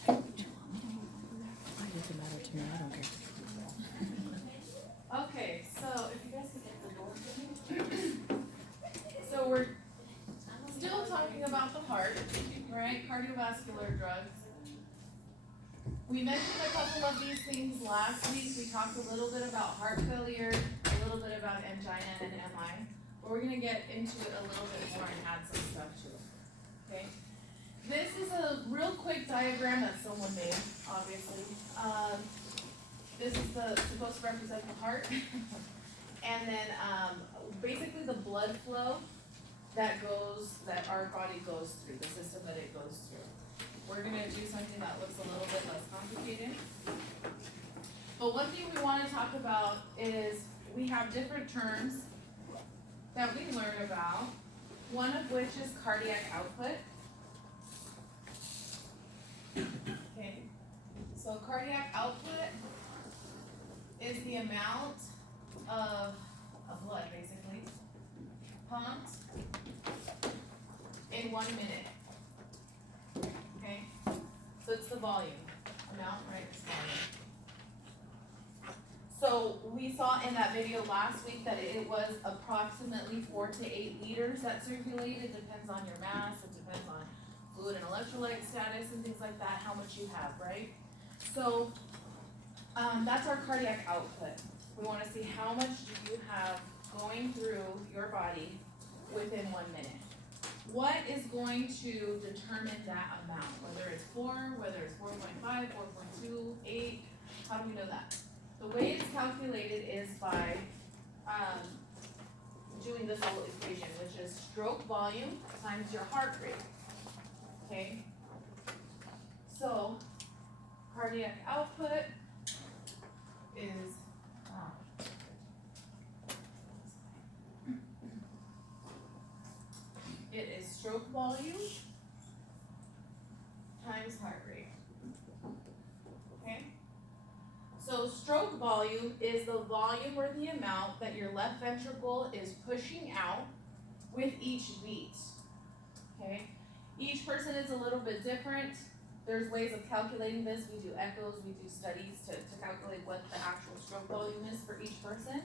doesn't matter to me, I don't care. Okay, so if you guys could get the door for me. So we're still talking about the heart, right? Cardiovascular drugs. We mentioned a couple of these things last week. We talked a little bit about heart failure, a little bit about angina and MI. But we're gonna get into it a little bit more and add some stuff to it, okay? This is a real quick diagram that someone made, obviously. This is supposed to represent the heart. And then basically the blood flow that our body goes through, the system that it goes through. We're gonna do something that looks a little bit less complicated. But one thing we wanna talk about is we have different terms that we learn about, one of which is cardiac output. Okay, so cardiac output is the amount of blood, basically, pumped in 1 minute. Okay, so it's the volume amount, right? It's volume. So we saw in that video last week that it was approximately 4 to 8 liters that circulated. Depends on your mass, it depends on fluid and electrolyte status and things like that, how much you have, right? So that's our cardiac output. We want to see how much do you have going through your body within 1 minute. What is going to determine that amount? Whether it's 4, whether it's 4.5, 4.2, 8, how do we know that? The way it's calculated is by doing this little equation, which is stroke volume times your heart rate. Okay? So, cardiac output is it is stroke volume times heart rate. Okay? So stroke volume is the volume or the amount that your left ventricle is pushing out with each beat. Okay? Each person is a little bit different. There's ways of calculating this. We do echoes, we do studies to calculate what the actual stroke volume is for each person.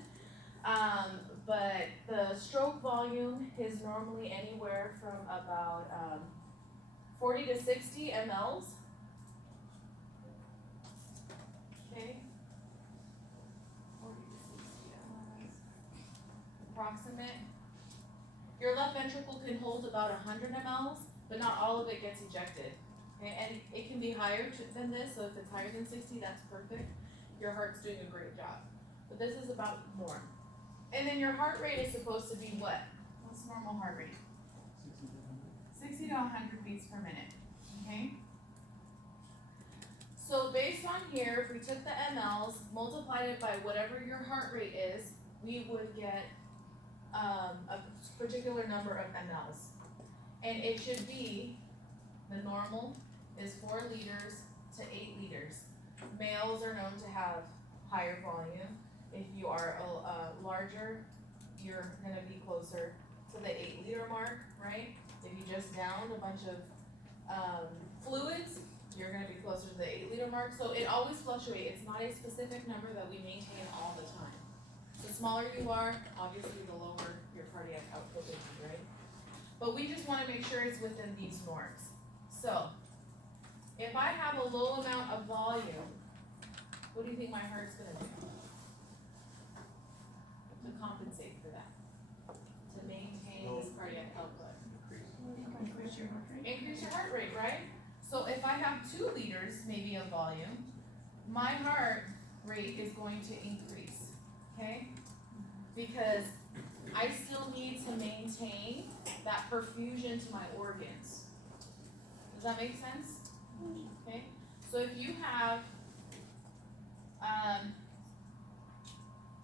But the stroke volume is normally anywhere from about 40 to 60 mLs. Okay? 40 to 60 mLs. Approximate. Your left ventricle can hold about 100 mLs, but not all of it gets ejected. Okay? And it can be higher than this, so if it's higher than 60, that's perfect. Your heart's doing a great job. But this is about more. And then your heart rate is supposed to be what? What's normal heart rate? 60 to 100 beats per minute. Okay? So based on here, if we took the mLs, multiplied it by whatever your heart rate is, we would get a particular number of mLs. And it should be, the normal is 4 liters to 8 liters. Males are known to have higher volume. If you are larger, you're gonna be closer to the 8-liter mark, right? If you just downed a bunch of fluids, you're gonna be closer to the 8-liter mark. So it always fluctuates. It's not a specific number that we maintain all the time. The smaller you are, obviously the lower your cardiac output will be, right? But we just wanna make sure it's within these norms. So, if I have a low amount of volume, what do you think my heart's gonna do? To compensate for that, to maintain this cardiac output. Increase your heart rate. Increase your heart rate, right? So if I have 2 liters maybe of volume, my heart rate is going to increase, okay? Because I still need to maintain that perfusion to my organs. Does that make sense? Okay, so if you have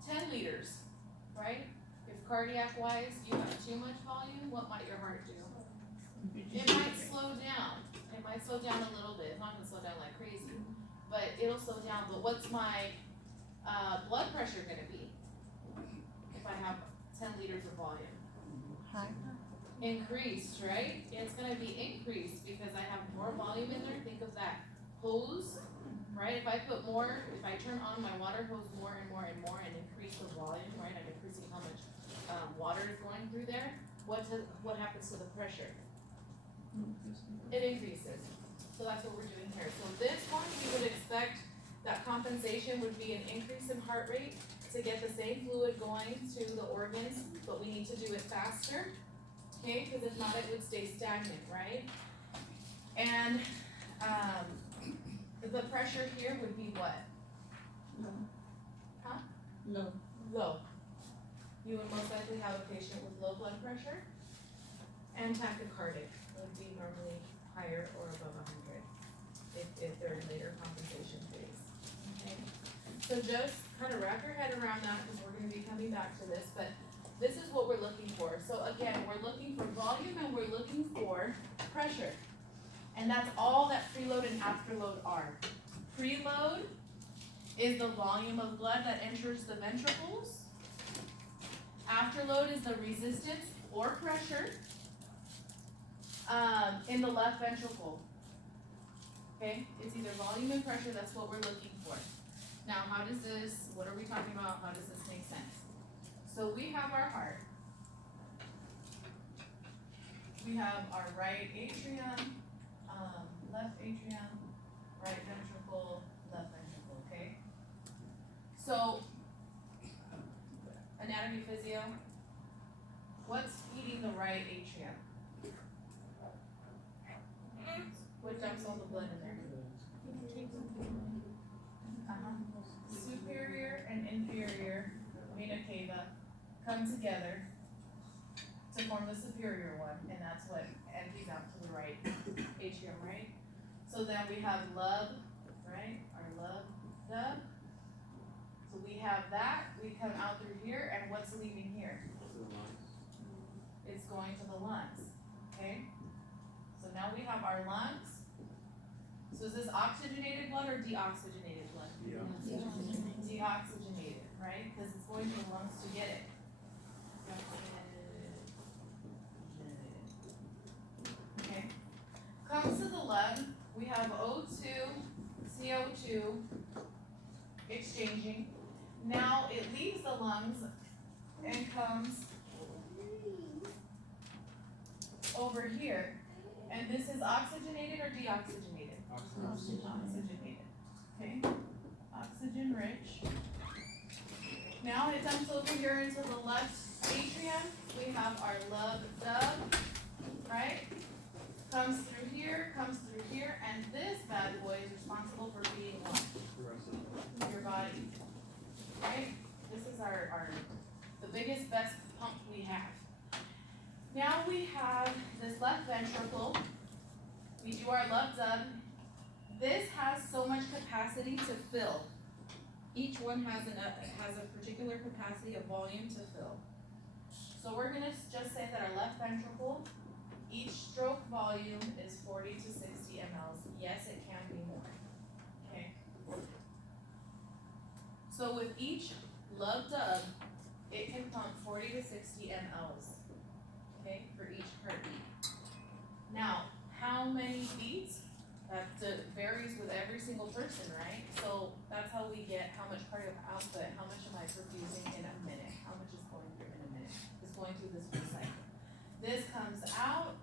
10 liters, right? If cardiac wise you have too much volume, what might your heart do? It might slow down. It might slow down a little bit. It's not gonna slow down like crazy, but it'll slow down. But what's my blood pressure gonna be if I have 10 liters of volume? High. Increased, right? It's gonna be increased because I have more volume in there. Think of that hose, right? If I turn on my water hose more and more and more and increase the volume, right? I'm increasing how much water is going through there. What happens to the pressure? It increases. So that's what we're doing here. So this one, you would expect that compensation would be an increase in heart rate to get the same fluid going to the organs, but we need to do it faster, okay? Because if not, it would stay stagnant, right? And the pressure here would be what? Huh? Low. You would most likely have a patient with low blood pressure, and tachycardic would be normally higher or above 100 if they're in later compensation phase. Okay? So just kind of wrap your head around that because we're going to be coming back to this, but this is what we're looking for. So again, we're looking for volume and we're looking for pressure. And that's all that preload and afterload are. Preload is the volume of blood that enters the ventricles. Afterload is the resistance or pressure in the left ventricle. Okay, it's either volume and pressure, that's what we're looking for. Now, what are we talking about? How does this make sense? So we have our heart. We have our right atrium, left atrium, right ventricle, left ventricle, okay? So, anatomy physio, what's feeding the right atrium? What dumps all the blood in there? Superior and inferior vena cava come together to form the superior one, and that's what empties out to the right atrium, right? So then we have lub, right? Our lub dub. So we have that, we come out through here, and what's leaving here? It's going to the lungs, okay? So now we have our lungs. So is this oxygenated blood or deoxygenated blood? Deoxygenated, right? Because it's going to the lungs to get it. Okay. Comes to the lung, we have O2, CO2 exchanging. Now it leaves the lungs and comes over here. And this is oxygenated or deoxygenated? Oxygenated. Okay. Oxygen rich. Now it dumps over here into the left atrium. We have our lub dub, right? Comes through here, and this bad boy is responsible for feeding what? Your body. Right? This is the biggest, best pump we have. Now we have this left ventricle. We do our lub dub. This has so much capacity to fill. Each one has a particular capacity of volume to fill. So we're gonna just say that our left ventricle, each stroke volume is 40 to 60 mLs. Yes, it can be more. Okay. So with each lub dub, it can pump 40 to 60 mLs. Okay, for each heartbeat. Now, how many beats? That varies with every single person, right? So that's how we get how much cardiac output, how much am I perfusing in a minute, how much is going through in a minute, is going through this whole cycle. This comes out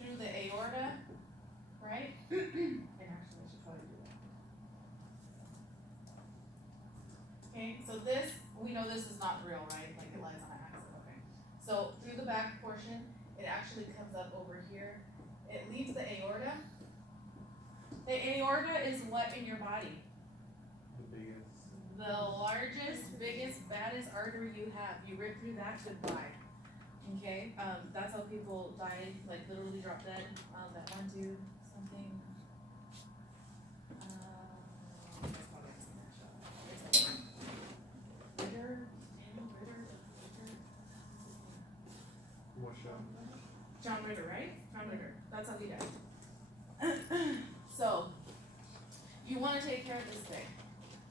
through the aorta, right? And actually, I should probably do that. Okay, so this, we know this is not real, right? Like it lies on an axis, okay. So through the back portion, it actually comes up over here. It leaves the aorta. The aorta is what in your body? The largest, biggest, baddest artery you have. You rip through that, goodbye. Okay, that's how people die, like literally drop dead. That one dude, something. Ritter. John Ritter, right? John Ritter. That's how he died. So, you want to take care of this thing.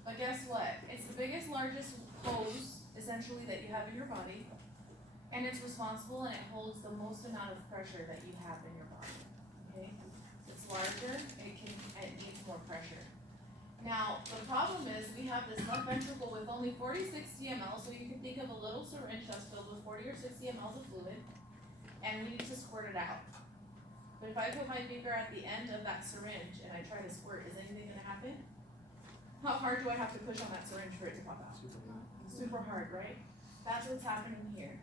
But guess what? It's the biggest, largest hose, essentially, that you have in your body. And it's responsible and it holds the most amount of pressure that you have in your body. Okay? It's larger, it needs more pressure. The problem is we have this left ventricle with only 40, 60 ml, so you can think of a little syringe that's filled with 40 or 60 mLs of fluid, and we need to squirt it out. But if I put my finger at the end of that syringe and I try to squirt, is anything gonna happen? How hard do I have to push on that syringe for it to pop out? Super hard, right? That's what's happening here.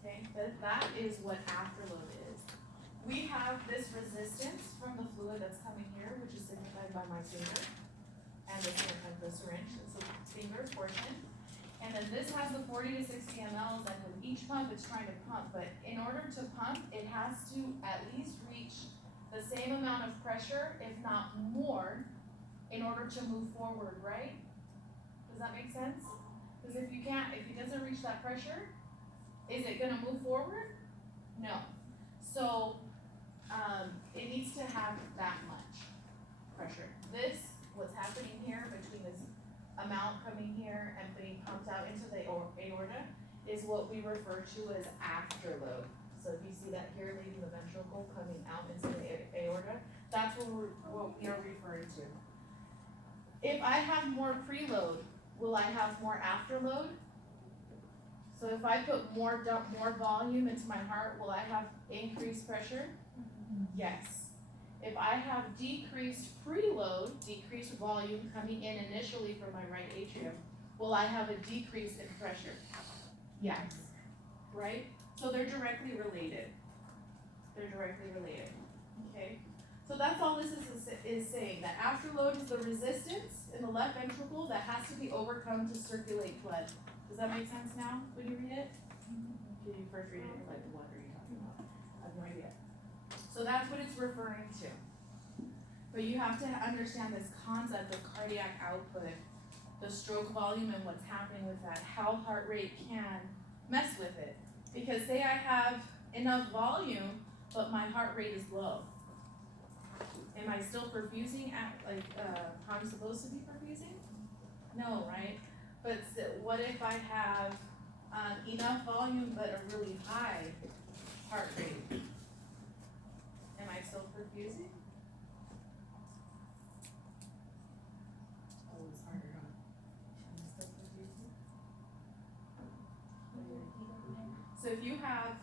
Okay, that is what afterload is. We have this resistance from the fluid that's coming here, which is signified by my finger. And the syringe, it's the finger portion. And then this has the 40 to 60 mLs, and with each pump it's trying to pump, but in order to pump, it has to at least reach the same amount of pressure, if not more, in order to move forward, right? Does that make sense? Because if it doesn't reach that pressure, is it gonna move forward? No. So, it needs to have that much pressure. What's happening here between this amount coming here and being pumped out into the aorta is what we refer to as afterload. So if you see that here leaving the ventricle coming out into the aorta, that's what we are referring to. If I have more preload, will I have more afterload? So if I put more volume into my heart, will I have increased pressure? Yes. If I have decreased preload, decreased volume coming in initially from my right atrium, will I have a decrease in pressure? Yes. Right? So they're directly related. Okay? So that's all this is saying, that afterload is the resistance in the left ventricle that has to be overcome to circulate blood. Does that make sense now when you read it? Did you first read it? You're like, what are you talking about? I have no idea. So that's what it's referring to. But you have to understand this concept of cardiac output, the stroke volume and what's happening with that, how heart rate can mess with it. Because say I have enough volume, but my heart rate is low. Am I still perfusing at how I'm supposed to be perfusing? No, right? But what if I have enough volume but a really high heart rate? Am I still perfusing? Oh, it's harder, huh? Am I still perfusing? So if you have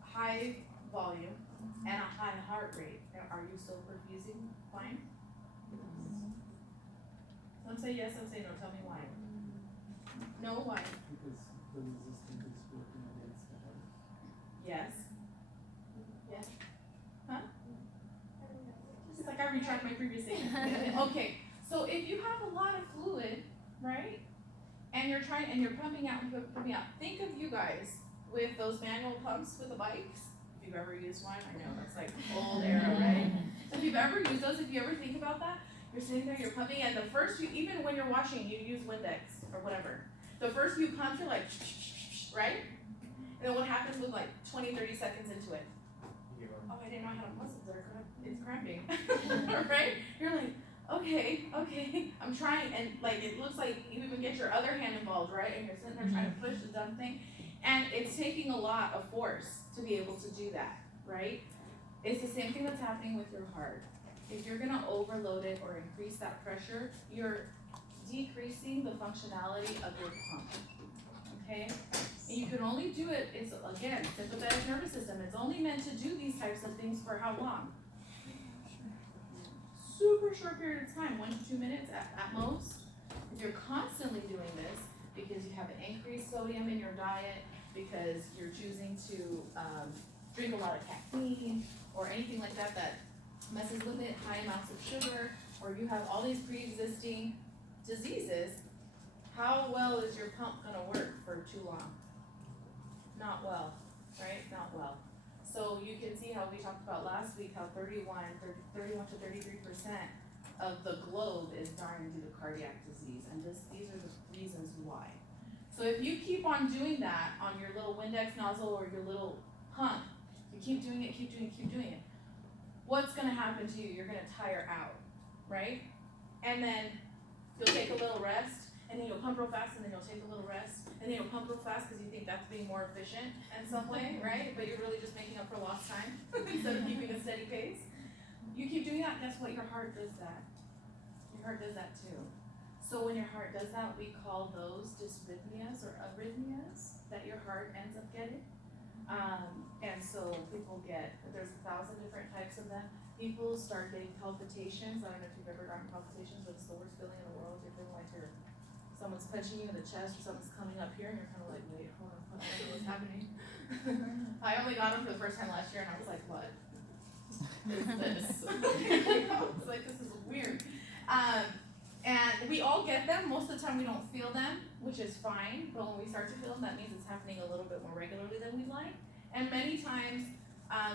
high volume and a high heart rate, are you still perfusing fine? Some say yes, some say no. Tell me why. No, why? Because the resistance is working against the heart. Yes. Yes. Huh? It's like I retract my previous statement. Okay, so if you have a lot of fluid, right, and you're pumping out and pumping out, think of you guys with those manual pumps with the bikes. If you've ever used one, I know that's like old era, right? If you've ever used those, if you ever think about that, you're sitting there, you're pumping, and the first few, even when you're washing, you use Windex or whatever. The first few pumps, you're like, right? And then what happens with like 20, 30 seconds into it? Oh, I didn't know how to muscles are, it's cramping, right? You're like, okay, I'm trying, and like, it looks like you even get your other hand involved, right? And you're sitting there trying to push the dumb thing, and it's taking a lot of force to be able to do that, right? It's the same thing that's happening with your heart. If you're gonna overload it or increase that pressure, you're decreasing the functionality of your pump, okay? And you can only do it, it's again, sympathetic nervous system, it's only meant to do these types of things for how long? Super short period of time, 1 to 2 minutes at most. If you're constantly doing this, because you have an increased sodium in your diet, because you're choosing to drink a lot of caffeine, or anything like that that messes with it, high amounts of sugar, or you have all these pre-existing diseases, how well is your pump gonna work for too long? Not well, right? Not well. So you can see how we talked about last week, how 31 to 33% of the globe is dying due to cardiac disease, and these are the reasons why. So if you keep on doing that on your little Windex nozzle or your little pump, you keep doing it, what's gonna happen to you? You're gonna tire out, right? And then you'll take a little rest, and then you'll pump real fast, and then you'll take a little rest, and then you'll pump real fast because you think that's being more efficient in some way, right? But you're really just making up for lost time instead of keeping a steady pace. You keep doing that, guess what? Your heart does that. Your heart does that too. So when your heart does that, we call those dysrhythmias or arrhythmias that your heart ends up getting. And so people get, there's 1,000 different types of them. People start getting palpitations. I don't know if you've ever gotten palpitations, but it's the worst feeling in the world. You're feeling like someone's punching you in the chest or something's coming up here and you're kind of like, wait, hold on, I don't know what's happening. I only got them for the first time last year and I was like, what is this? I was like, this is weird. And we all get them. Most of the time we don't feel them, which is fine. But when we start to feel them, that means it's happening a little bit more regularly than we'd like. And many times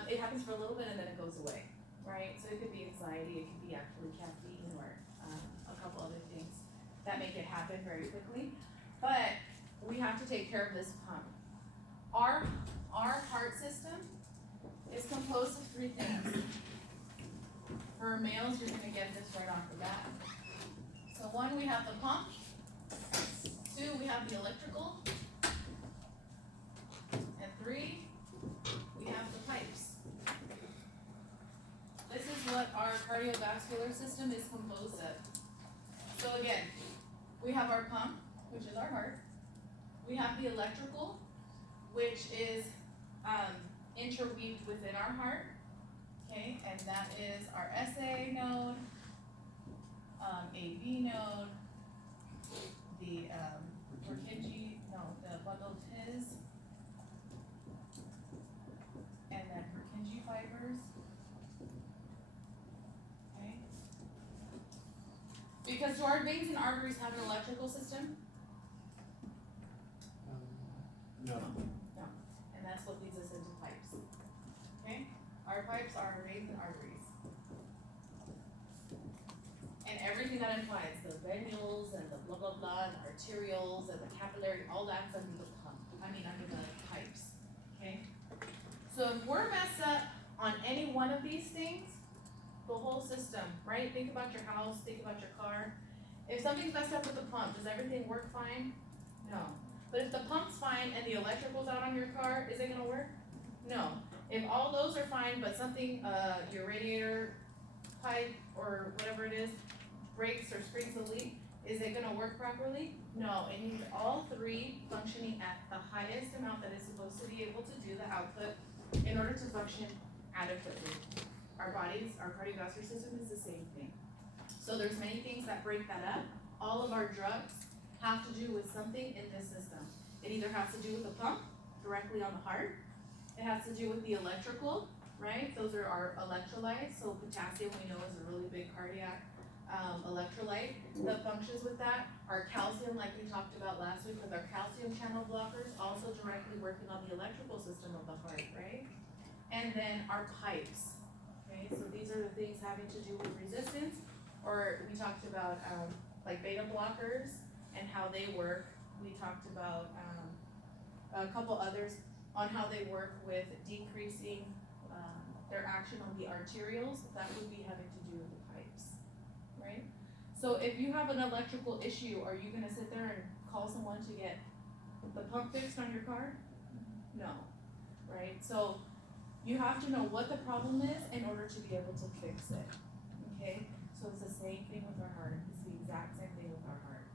it happens for a little bit and then it goes away, right? So it could be anxiety, it could be actually caffeine or a couple other things that make it happen very quickly. But we have to take care of this pump. Our heart system is composed of 3 things. For males, you're gonna get this right off the bat. So 1, we have the pump. 2, we have the electrical. And 3, we have the pipes. This is what our cardiovascular system is composed of. So again, we have our pump, which is our heart. We have the electrical, which is interweaved within our heart. Okay, and that is our SA node, AV node, the the bundled his, and then Purkinje fibers. Okay. Because do our veins and arteries have an electrical system? No. No. And that's what leads us into pipes. Okay? Our pipes are our veins and arteries. And everything that implies the venules and the blah blah blah and the arterioles and the capillary, all that's under the pump. Under the pipes. Okay? So if we're messed up on any one of these things, the whole system, right? Think about your house, think about your car. If something's messed up with the pump, does everything work fine? No. But if the pump's fine and the electrical's out on your car, is it gonna work? No. If all those are fine, but something, your radiator pipe or whatever it is, breaks or springs a leak, is it gonna work properly? No, it needs all 3 functioning at the highest amount that it's supposed to be able to do the output in order to function adequately. Our bodies, our cardiovascular system is the same thing. So there's many things that break that up. All of our drugs have to do with something in this system. It either has to do with the pump directly on the heart. It has to do with the electrical, right? Those are our electrolytes. So potassium we know is a really big cardiac electrolyte that functions with that. Our calcium, like we talked about last week with our calcium channel blockers, also directly working on the electrical system of the heart, right? And then our pipes, okay? So these are the things having to do with resistance, or we talked about like beta blockers and how they work. We talked about a couple others on how they work with decreasing their action on the arterioles. That would be having to do with the pipes, right? So if you have an electrical issue, are you gonna sit there and call someone to get the pump fixed on your car? No, right? So you have to know what the problem is in order to be able to fix it, okay? So it's the same thing with our heart. It's the exact same thing with our heart,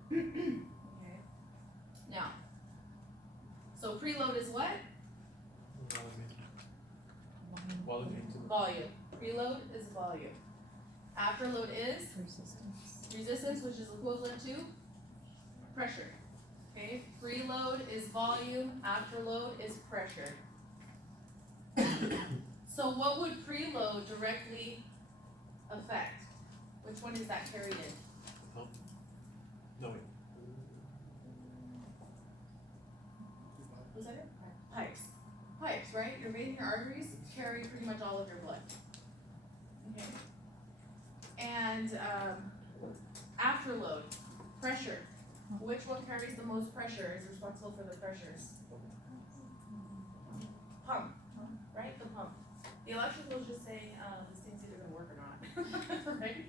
okay? Now, so preload is what? Volume. Preload is volume. Afterload is resistance, which is equivalent to pressure. Okay, preload is volume, afterload is pressure. So what would preload directly affect? Which one is that carried in? Pump? No, wait. Was that it? Pipes. Pipes, right? Your veins and your arteries carry pretty much all of your blood. Okay. And afterload, pressure. Which one carries the most pressure, is responsible for the pressures? Pump, right? The pump. The electrical is just saying this thing's either gonna work or not, right? Okay.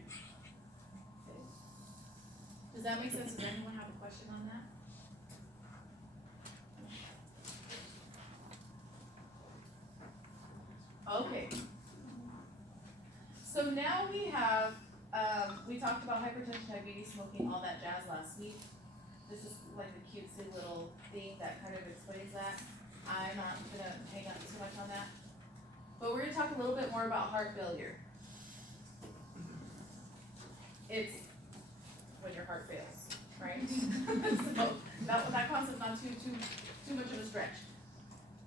Does that make sense? Does anyone have a question on that? Okay. So now we have we talked about hypertension, diabetes, smoking, all that jazz last week. This is like a cutesy little thing that kind of explains that. I'm not gonna hang up too much on that. But we're gonna talk a little bit more about heart failure. It's when your heart fails, right? So that concept's not too much of a stretch.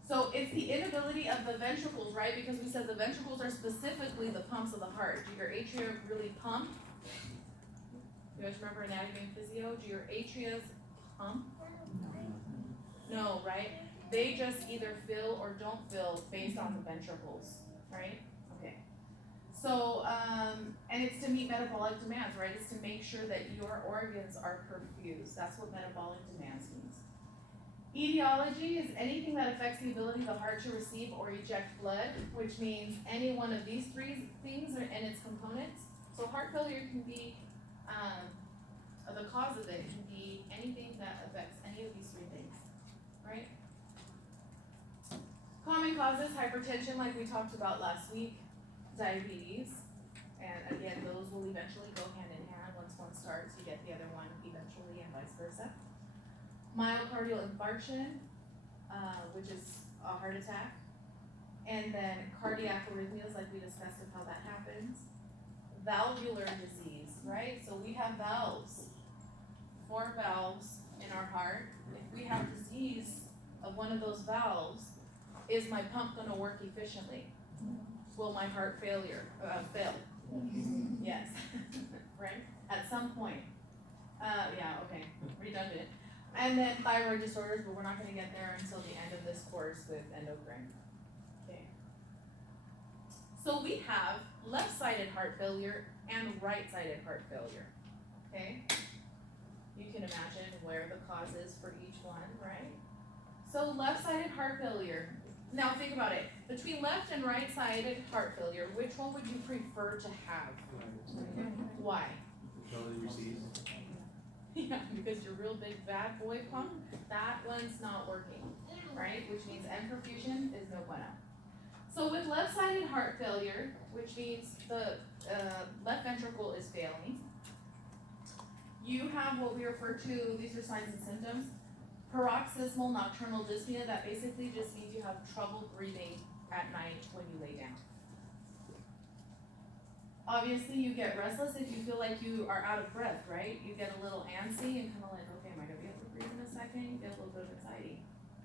So it's the inability of the ventricles, right? Because we said the ventricles are specifically the pumps of the heart. Do your atria really pump? You guys remember anatomy and physio? Do your atrias pump? No, right? They just either fill or don't fill based on the ventricles, right? Okay. So, and it's to meet metabolic demands, right? It's to make sure that your organs are perfused. That's what metabolic demands means. Etiology is anything that affects the ability of the heart to receive or eject blood, which means any one of these three things and its components. So heart failure can be, the cause of it can be anything that affects any of these three things, right? Common causes, hypertension, like we talked about last week, diabetes, and again, those will eventually go hand in hand. Once one starts, you get the other one eventually, and vice versa. Myocardial infarction, which is a heart attack, and then cardiac arrhythmias, like we discussed of how that happens. Valvular disease, right? So we have valves, 4 valves in our heart. If we have disease of one of those valves, is my pump gonna work efficiently? Will my heart fail? Yes, right? At some point. Yeah, okay, redundant. And then thyroid disorders, but we're not gonna get there until the end of this course with endocrine. Okay. So we have left-sided heart failure and right-sided heart failure. Okay? You can imagine where the cause is for each one, right? So left-sided heart failure. Now think about it. Between left and right-sided heart failure, which one would you prefer to have? Why? Yeah, because your real big bad boy pump, that one's not working, right? Which means end perfusion is no bueno. So with left-sided heart failure, which means the left ventricle is failing, you have what we refer to, these are signs and symptoms, paroxysmal nocturnal dyspnea. That basically just means you have trouble breathing at night when you lay down. Obviously, you get restless if you feel like you are out of breath, right? You get a little antsy and kind of like, okay, am I gonna be able to breathe in a second? You get a little bit of anxiety.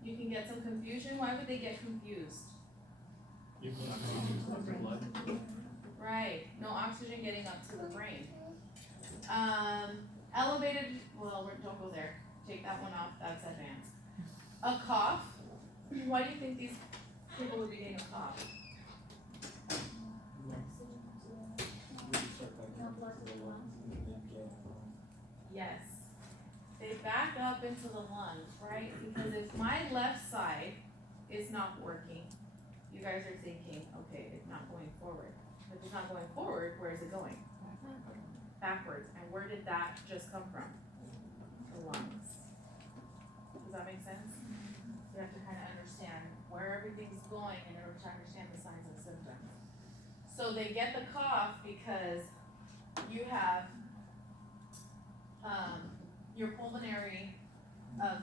You can get some confusion. Why would they get confused? Right, no oxygen getting up to the brain. Elevated, well, don't go there. Take that one off, that's advanced. A cough. Why do you think these people would be getting a cough? Yes. They back up into the lungs, right? Because if my left side is not working, you guys are thinking, okay, it's not going forward. If it's not going forward, where is it going? Backwards. And where did that just come from? The lungs. Does that make sense? You have to kind of understand where everything's going in order to understand the signs and symptoms. So they get the cough because you have your pulmonary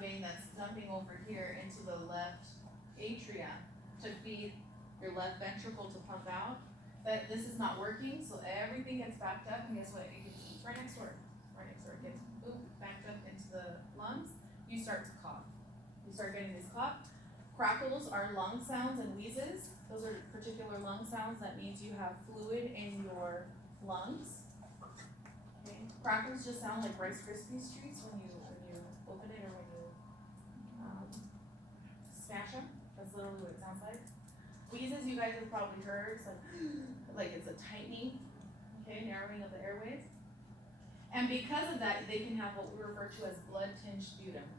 vein that's dumping over here into the left atria to feed your left ventricle to pump out. But this is not working, so everything gets backed up, and guess what? It gets right next door. It gets backed up into the lungs. You start to cough. You start getting this cough. Crackles are lung sounds and wheezes. Those are particular lung sounds. That means you have fluid in your lungs. Okay. Crackles just sound like Rice Krispies treats when you open it or when you smash them. That's literally what it sounds like. Wheezes, you guys have probably heard, it's like it's a tightening, okay, narrowing of the airways. And because of that, they can have what we refer to as blood-tinged sputum.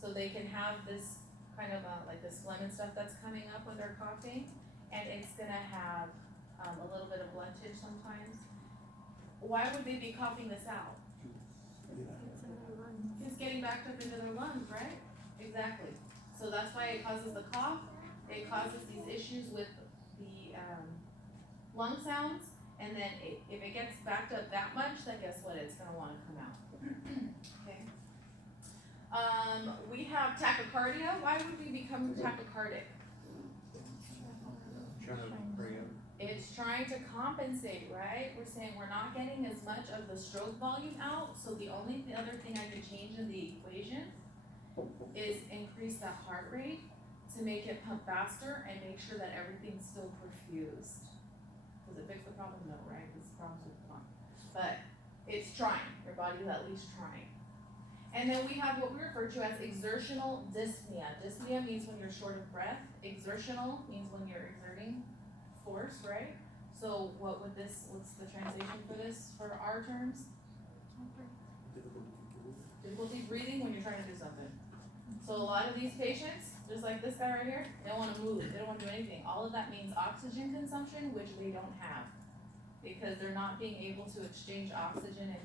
So they can have this kind of like this phlegm and stuff that's coming up when they're coughing, and it's gonna have a little bit of blood tinge sometimes. Why would they be coughing this out? It's getting backed up into their lungs, right? Exactly. So that's why it causes the cough. It causes these issues with the lung sounds, And then if it gets backed up that much, then guess what? It's gonna wanna come out. Okay. We have tachycardia. Why would we become tachycardic? Trying to hurry up. It's trying to compensate, right? We're saying we're not getting as much of the stroke volume out, so the only other thing I could change in the equation is increase the heart rate to make it pump faster and make sure that everything's still perfused. Does it fix the problem? No, right? It's the problem with the pump. But it's trying. Your body is at least trying. And then we have what we refer to as exertional dyspnea. Dyspnea means when you're short of breath. Exertional means when you're exerting force, right? So what's the translation for this for our terms? Difficulty breathing when you're trying to do something. So a lot of these patients, just like this guy right here, they don't wanna move, they don't wanna do anything. All of that means oxygen consumption, which they don't have. Because they're not being able to exchange oxygen and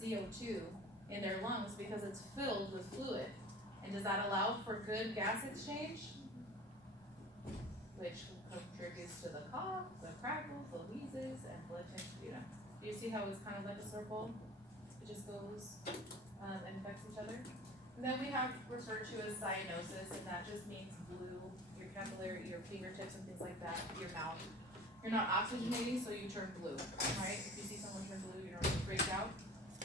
CO2 in their lungs because it's filled with fluid. And does that allow for good gas exchange? Which contributes to the cough, the crackles, the wheezes, and blood transfusion. Do you see how it's kind of like a circle? It just goes and affects each other. And then we have referred to as cyanosis, and that just means blue, your capillary, your fingertips and things like that, your mouth. You're not oxygenating, so you turn blue, right? If you see someone turn blue, you don't freak out.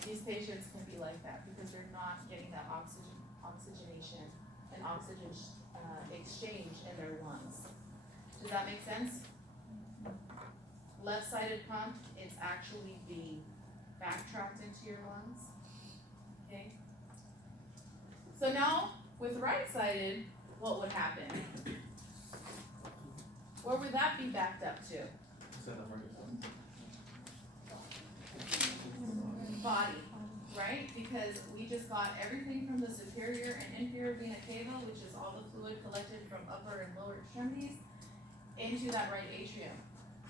These patients can be like that because they're not getting that oxygenation and oxygen exchange in their lungs. Does that make sense? Left-sided pump, it's actually being backtracked into your lungs. Okay. So now, with right-sided, what would happen? Where would that be backed up to? Body, right? Because we just got everything from the superior and inferior vena cava, which is all the fluid collected from upper and lower extremities, into that right atrium.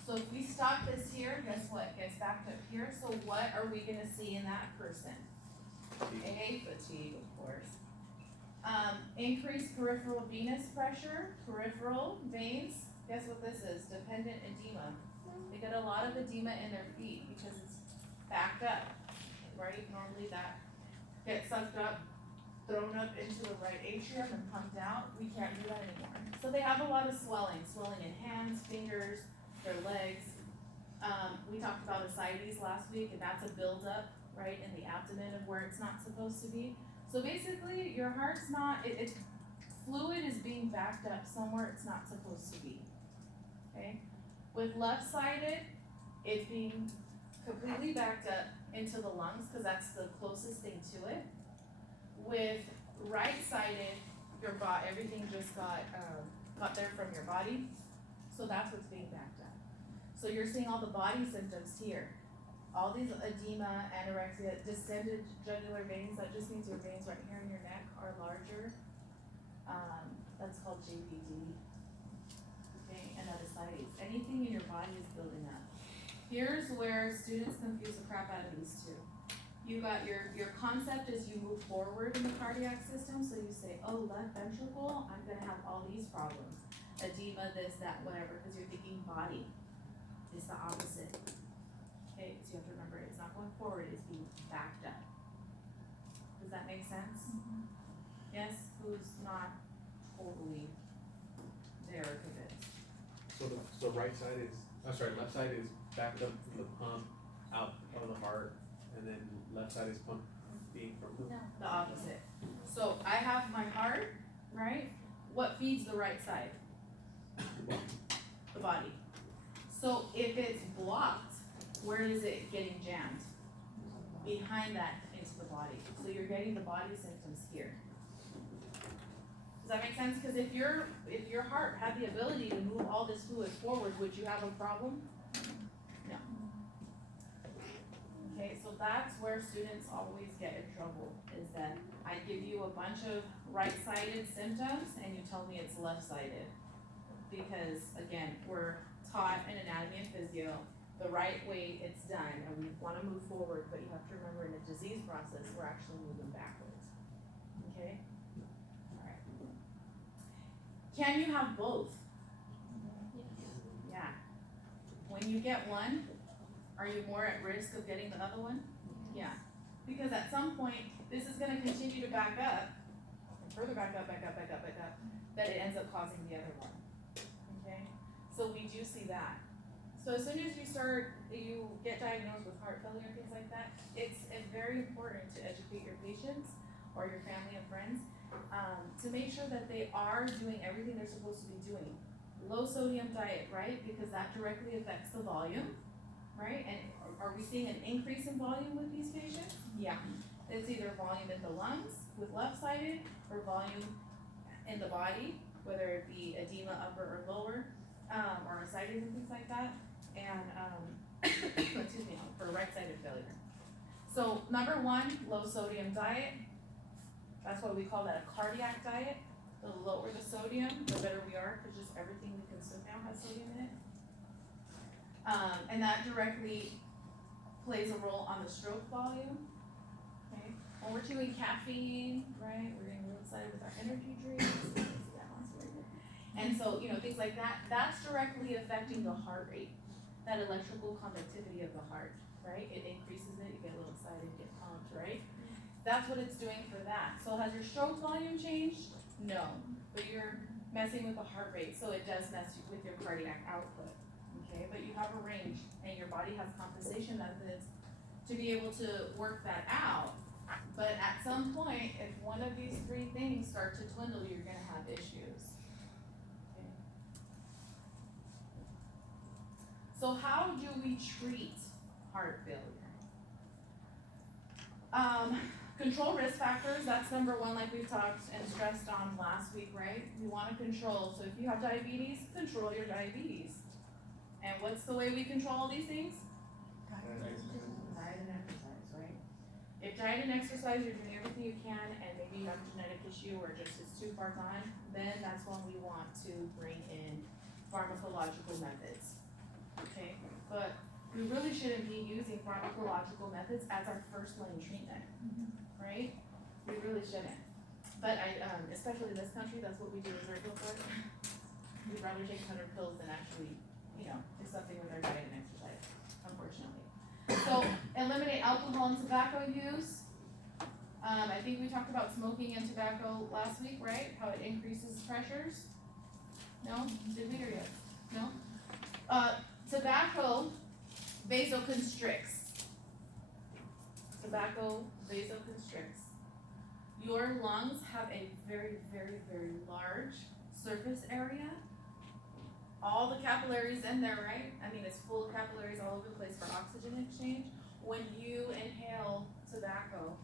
So if we stop this here, guess what? It gets backed up here. So what are we gonna see in that person? Fatigue, of course. Increased peripheral venous pressure, peripheral veins. Guess what this is? Dependent edema. They get a lot of edema in their feet because it's backed up, right? Normally that gets sucked up, thrown up into the right atrium and pumped out. We can't do that anymore. So they have a lot of swelling in hands, fingers, their legs. We talked about ascites last week, and that's a buildup, right, in the abdomen of where it's not supposed to be. So basically, your heart's not, it's fluid is being backed up somewhere it's not supposed to be, okay? With left-sided, it's being completely backed up into the lungs, because that's the closest thing to it. With right-sided, everything just got there from your body, so that's what's being backed up. So you're seeing all the body symptoms here. All these edema, anorexia, distended jugular veins, that just means your veins right here in your neck are larger. That's called JVD. Okay, and ascites. Anything in your body is building up. Here's where students confuse the crap out of these two. You got your concept as you move forward in the cardiac system, so you say, oh, left ventricle, I'm gonna have all these problems. Edema, this, that, whatever, because you're thinking body. It's the opposite. Okay, so you have to remember, it's not going forward, it's being backed up. Does that make sense? Mm-hmm. Yes, who's not totally there convinced? So left side is backed up from the pump out of the heart, and then left side is pumped being from the. No. The opposite. So I have my heart, right? What feeds the right side? The body. So if it's blocked, where is it getting jammed? Behind that into the body. So you're getting the body symptoms here. Does that make sense? Because if your heart had the ability to move all this fluid forward, would you have a problem? No. Okay, so that's where students always get in trouble, is that I give you a bunch of right-sided symptoms and you tell me it's left-sided. Because again, we're taught in anatomy and physio the right way it's done, and we want to move forward, but you have to remember in a disease process, we're actually moving backwards. Okay? All right. Can you have both? Yeah. when you get one, are you more at risk of getting the other one? Yeah, because at some point, this is gonna continue to back up, and further back up, that it ends up causing the other one, okay? So we do see that. So as soon as you get diagnosed with heart failure and things like that, it's very important to educate your patients or your family and friends, to make sure that they are doing everything they're supposed to be doing. Low sodium diet, right? Because that directly affects the volume, right? And are we seeing an increase in volume with these patients? Yeah. It's either volume in the lungs with left-sided or volume in the body, whether it be edema upper or lower, or ascites and things like that. And, excuse me, for right-sided failure. So number one, low sodium diet. That's why we call that a cardiac diet. The lower the sodium, the better we are, because just everything we consume now has sodium in it. And that directly plays a role on the stroke volume. Okay, when we're chewing caffeine, right, we're getting real excited with our energy drinks. And so, things like that, that's directly affecting the heart rate, that electrical conductivity of the heart, right? It increases it, you get a little excited, you get pumped, right? That's what it's doing for that. So has your stroke volume changed? No, but you're messing with the heart rate, so it does mess with your cardiac output, okay? But you have a range, and your body has compensation methods to be able to work that out. But at some point, if one of these three things start to dwindle, you're gonna have issues. Okay. So how do we treat heart failure? Control risk factors, that's number one, like we've talked and stressed on last week, right? We wanna control, so if you have diabetes, control your diabetes. And what's the way we control all these things? Diet and exercise, right? If diet and exercise, you're doing everything you can, and maybe you have a genetic issue or just it's too far gone, then that's when we want to bring in pharmacological methods, okay? But we really shouldn't be using pharmacological methods as our first line treatment, right? We really shouldn't. But especially in this country, that's what we do as regular for. We'd rather take 100 pills than actually, do something with our diet and exercise, unfortunately. So eliminate alcohol and tobacco use. I think we talked about smoking and tobacco last week, right? How it increases pressures. No? Did we or yes? No? Tobacco vasoconstricts. Tobacco vasoconstricts. Your lungs have a very, very, very large surface area. All the capillaries in there, right? I mean, it's full of capillaries all over the place for oxygen exchange. When you inhale tobacco,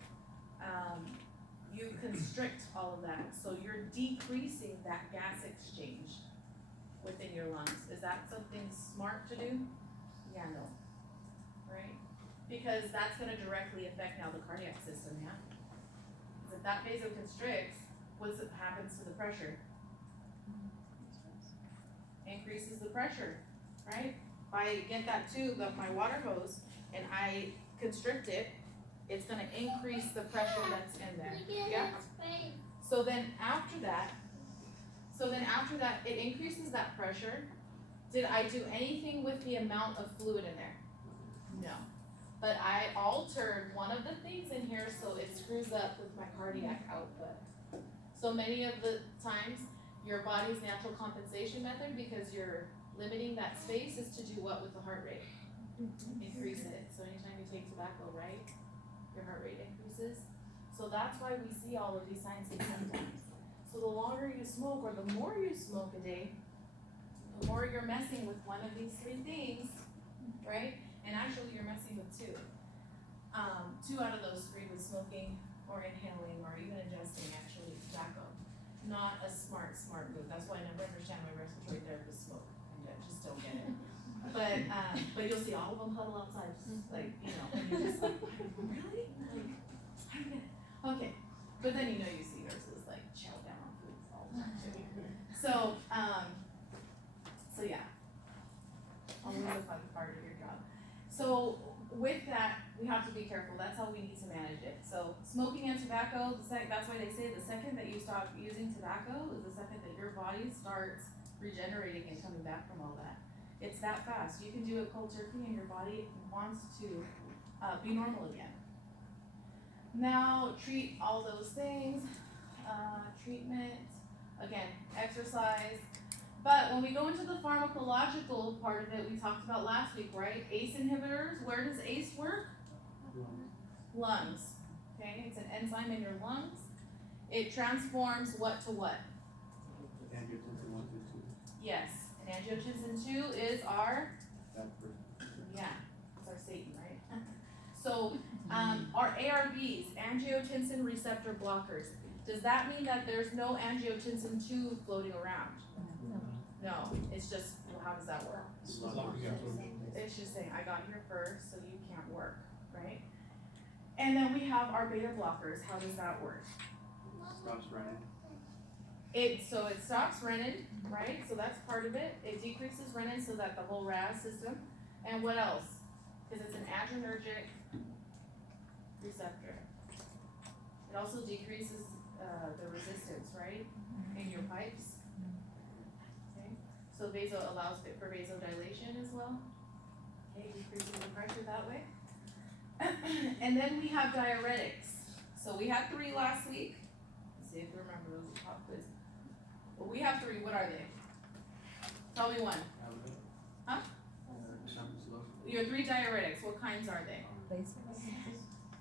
you constrict all of that. So you're decreasing that gas exchange within your lungs. Is that something smart to do? Yeah, no. Right? Because that's gonna directly affect now the cardiac system, yeah? If that vasoconstricts, what happens to the pressure? Increases the pressure, right? If I get that tube of my water hose and I constrict it, it's gonna increase the pressure that's in there, yeah? So then after that, it increases that pressure. Did I do anything with the amount of fluid in there? No. But I altered one of the things in here so it screws up with my cardiac output. So many of the times, your body's natural compensation method, because you're limiting that space, is to do what with the heart rate? Increase it. So anytime you take tobacco, right, your heart rate increases. So that's why we see all of these signs and symptoms. So the longer you smoke, or the more you smoke a day, the more you're messing with one of these three things, right? And actually you're messing with two. Two out of those three with smoking or inhaling or even ingesting actually tobacco. Not a smart move. That's why I never understand why respiratory therapists smoke. I just don't get it. But you'll see all of them huddle outside, like, and you're just like, really? Like, I don't get it. Okay. But then you see nurses like chow down on foods all the time too. So yeah. Always a fun part of your job. So with that, we have to be careful. That's how we need to manage it. So smoking and tobacco, that's why they say the second that you stop using tobacco is the second that your body starts regenerating and coming back from all that. It's that fast. You can do it cold turkey and your body wants to be normal again. Now, treat all those things. Treatment, again, exercise. But when we go into the pharmacological part of it, we talked about last week, right? ACE inhibitors, where does ACE work? Lungs. Okay, it's an enzyme in your lungs. It transforms what to what? Angiotensin 1 to 2. Yes, and angiotensin 2 is our, That person. yeah, it's our Satan, right? So, our ARBs, angiotensin receptor blockers, does that mean that there's no angiotensin 2 floating around? No, it's just, well, how does that work? It's just saying, I got here first, so you can't work, right? And then we have our beta blockers, how does that work? Stops running. It stops renin, right? So that's part of it. It decreases renin so that the whole RAS system. And what else? Because it's an adrenergic receptor. It also decreases the resistance, right? In your pipes. Okay. So vaso allows for vasodilation as well. Okay, decreasing the pressure that way. And then we have diuretics. So we had 3 last week. Let's see if we remember those pop quiz. Well, we have 3. What are they? Tell me one. Huh? Your 3 diuretics. What kinds are they?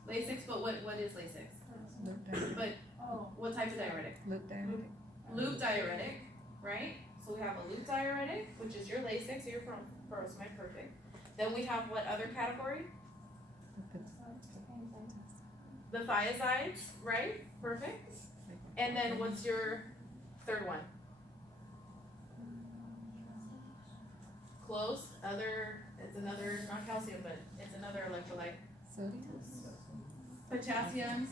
Lasix, but what is Lasix? But what type of diuretic? Loop diuretic, right? So we have a loop diuretic, which is your Lasix or your furosemide, perfect. Then we have what other category? The thiazides, right? Perfect. And then what's your 3rd one? Close. It's another, not calcium, but it's another electrolyte. Potassium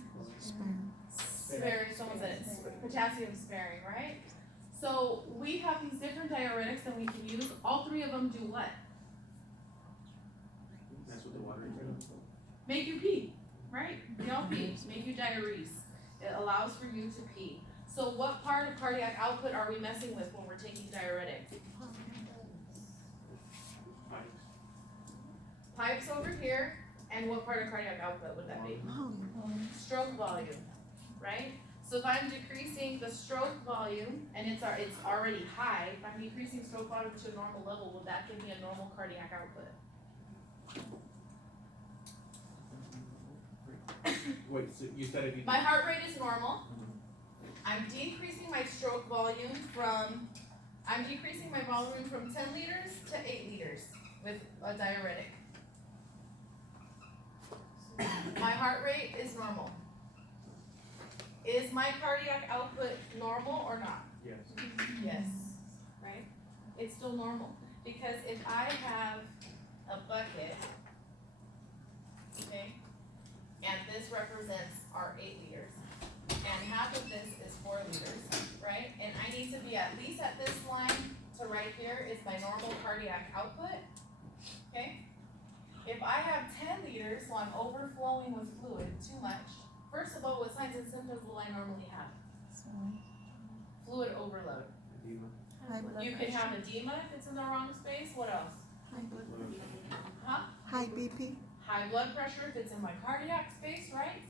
sparing, someone said it's potassium sparing, right? So we have these different diuretics that we can use. All 3 of them do what? That's what the water is. Make you pee, right? They all pee, make you diurese. It allows for you to pee. So what part of cardiac output are we messing with when we're taking diuretics? Pipes over here, and what part of cardiac output would that be? Stroke volume, right? So if I'm decreasing the stroke volume, and it's already high, if I'm decreasing stroke volume to a normal level, would that give me a normal cardiac output? Wait, so you said if you. My heart rate is normal. I'm decreasing my stroke volume from 10 liters to 8 liters with a diuretic. My heart rate is normal. Is my cardiac output normal or not? Yes. Yes, right? It's still normal, because if I have a bucket, okay, and this represents our 8 liters, and half of this is 4 liters, right? And I need to be at least at this line to right here is my normal cardiac output, okay? If I have 10 liters, so I'm overflowing with fluid too much, first of all, what signs and symptoms will I normally have? Fluid overload. Edema. You could have edema if it's in the wrong space. What else? Huh? High BP. High blood pressure if it's in my cardiac space, right?